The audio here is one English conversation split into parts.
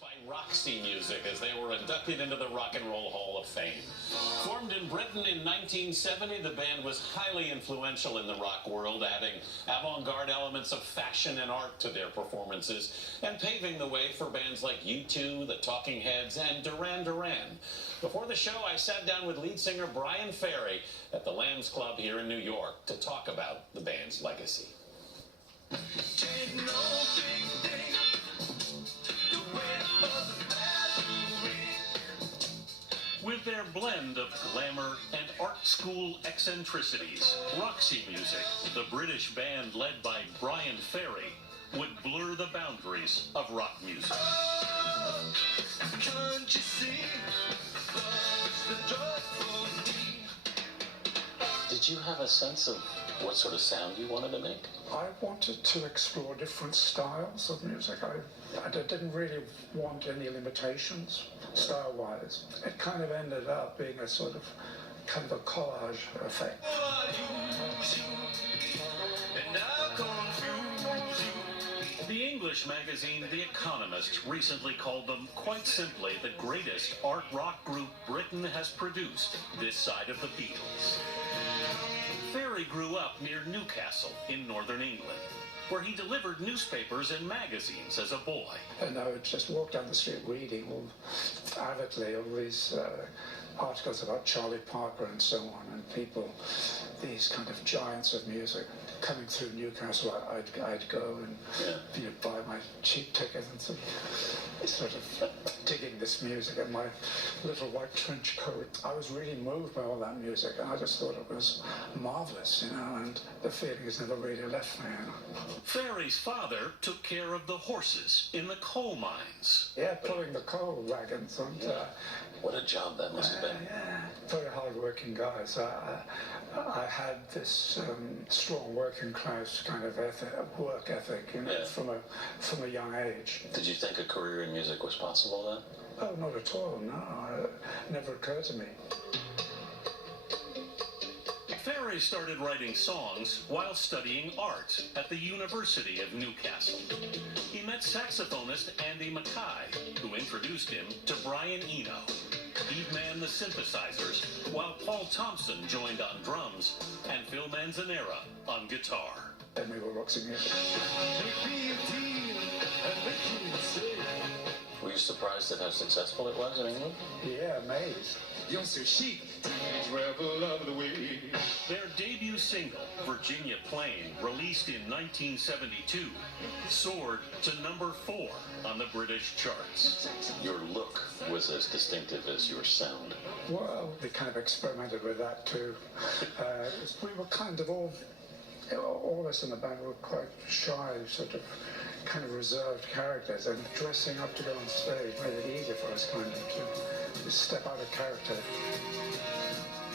By Roxy Music as they were inducted into the Rock and Roll Hall of Fame. Formed in Britain in 1970, the band was highly influential in the rock world, adding avant-garde elements of fashion and art to their performances and paving the way for bands like U2, the Talking Heads, and Duran Duran. Before the show, I sat down with lead singer Bryan Ferry at the Lambs Club here in New York to talk about the band's legacy. With their blend of glamour and art school eccentricities, Roxy Music, the British band led by Bryan Ferry, would blur the boundaries of rock music. Can't you see? Did you have a sense of what sort of sound you wanted to make? I wanted to explore different styles of music. I didn't really want any limitations style-wise. It kind of ended up being a sort of kind of a collage effect. The English magazine The Economist recently called them, quite simply, the greatest art rock group Britain has produced this side of the Beatles. Ferry grew up near Newcastle in northern England, where he delivered newspapers and magazines as a boy. And I would just walk down the street reading avidly all these articles about Charlie Parker and so on, and people, these kind of giants of music coming through Newcastle. I'd go and buy my cheap ticket and sort of digging this music in my little white trench coat. I was really moved by all that music, and I just thought it was marvelous, and the feeling has never really left me. Ferry's father took care of the horses in the coal mines. Yeah, pulling the coal wagons. And, what a job that must have been. Yeah, very hard-working guys. I had this strong working class kind of work ethic, from a young age. Did you think a career in music was possible then? Oh, not at all, no. It never occurred to me. Ferry started writing songs while studying art at the University of Newcastle. He met saxophonist Andy Mackay, who introduced him to Brian Eno. He'd manned the synthesizers, while Paul Thompson joined on drums and Phil Manzanera on guitar. Then we were Roxy Music. Were you surprised at how successful it was in England? Yeah, amazed. Their debut single, Virginia Plain, released in 1972, soared to #4 on the British charts. Your look was as distinctive as your sound. Well, we kind of experimented with that too. We were kind of all of us in the band were quite shy, sort of kind of reserved characters, and dressing up to go on stage made it easier for us kind of to step out of character.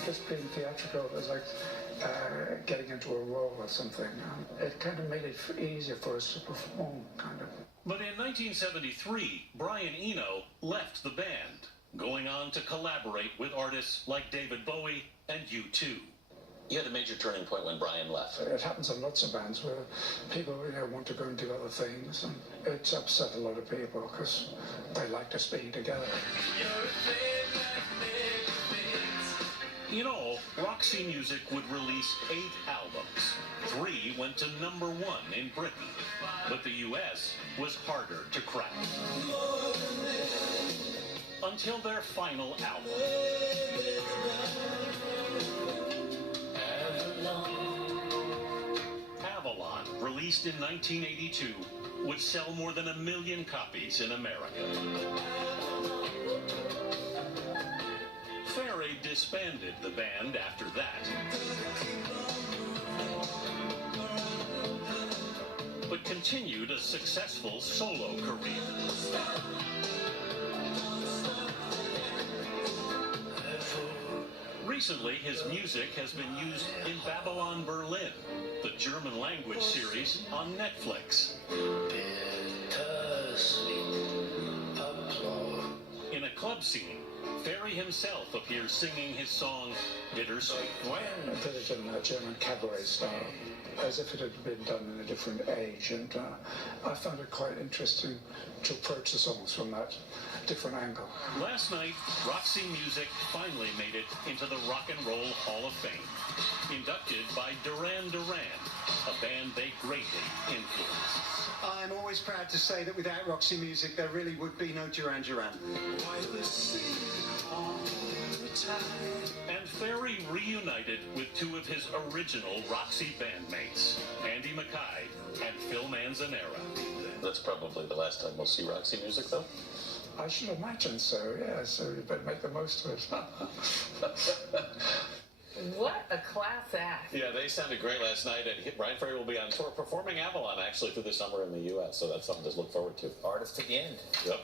Just being theatrical was like getting into a role or something. It kind of made it easier for us to perform, kind of. But in 1973, Brian Eno left the band, going on to collaborate with artists like David Bowie and U2. You had a major turning point when Brian left. It happens in lots of bands where people want to go and do other things, and it's upset a lot of people because they like us being together. In all, Roxy Music would release 8 albums. 3 went to #1 in Britain, but the US was harder to crack. Until their final album. Avalon, released in 1982, would sell more than 1 million copies in America. Ferry disbanded the band after that, but continued a successful solo career. Recently, his music has been used in Babylon Berlin, the German language series on Netflix. In a club scene, Ferry himself appears singing his song Bittersweet. I did it in a German cabaret style, as if it had been done in a different age, and I found it quite interesting to approach the songs from that different angle. Last night, Roxy music finally made it into the Rock and Roll Hall of Fame, inducted by Duran Duran, a band they greatly influenced. I'm always proud to say that without Roxy music, there really would be no Duran Duran. And Ferry reunited with two of his original Roxy bandmates, Andy Mackay and Phil Manzanera. That's probably the last time we'll see Roxy music, though. I should imagine so, yeah, so you better make the most of it. What a class act. Yeah, they sounded great last night, and Bryan Ferry will be on tour performing Avalon, actually, through the summer in the U.S., so that's something to look forward to. Artist again. Yep.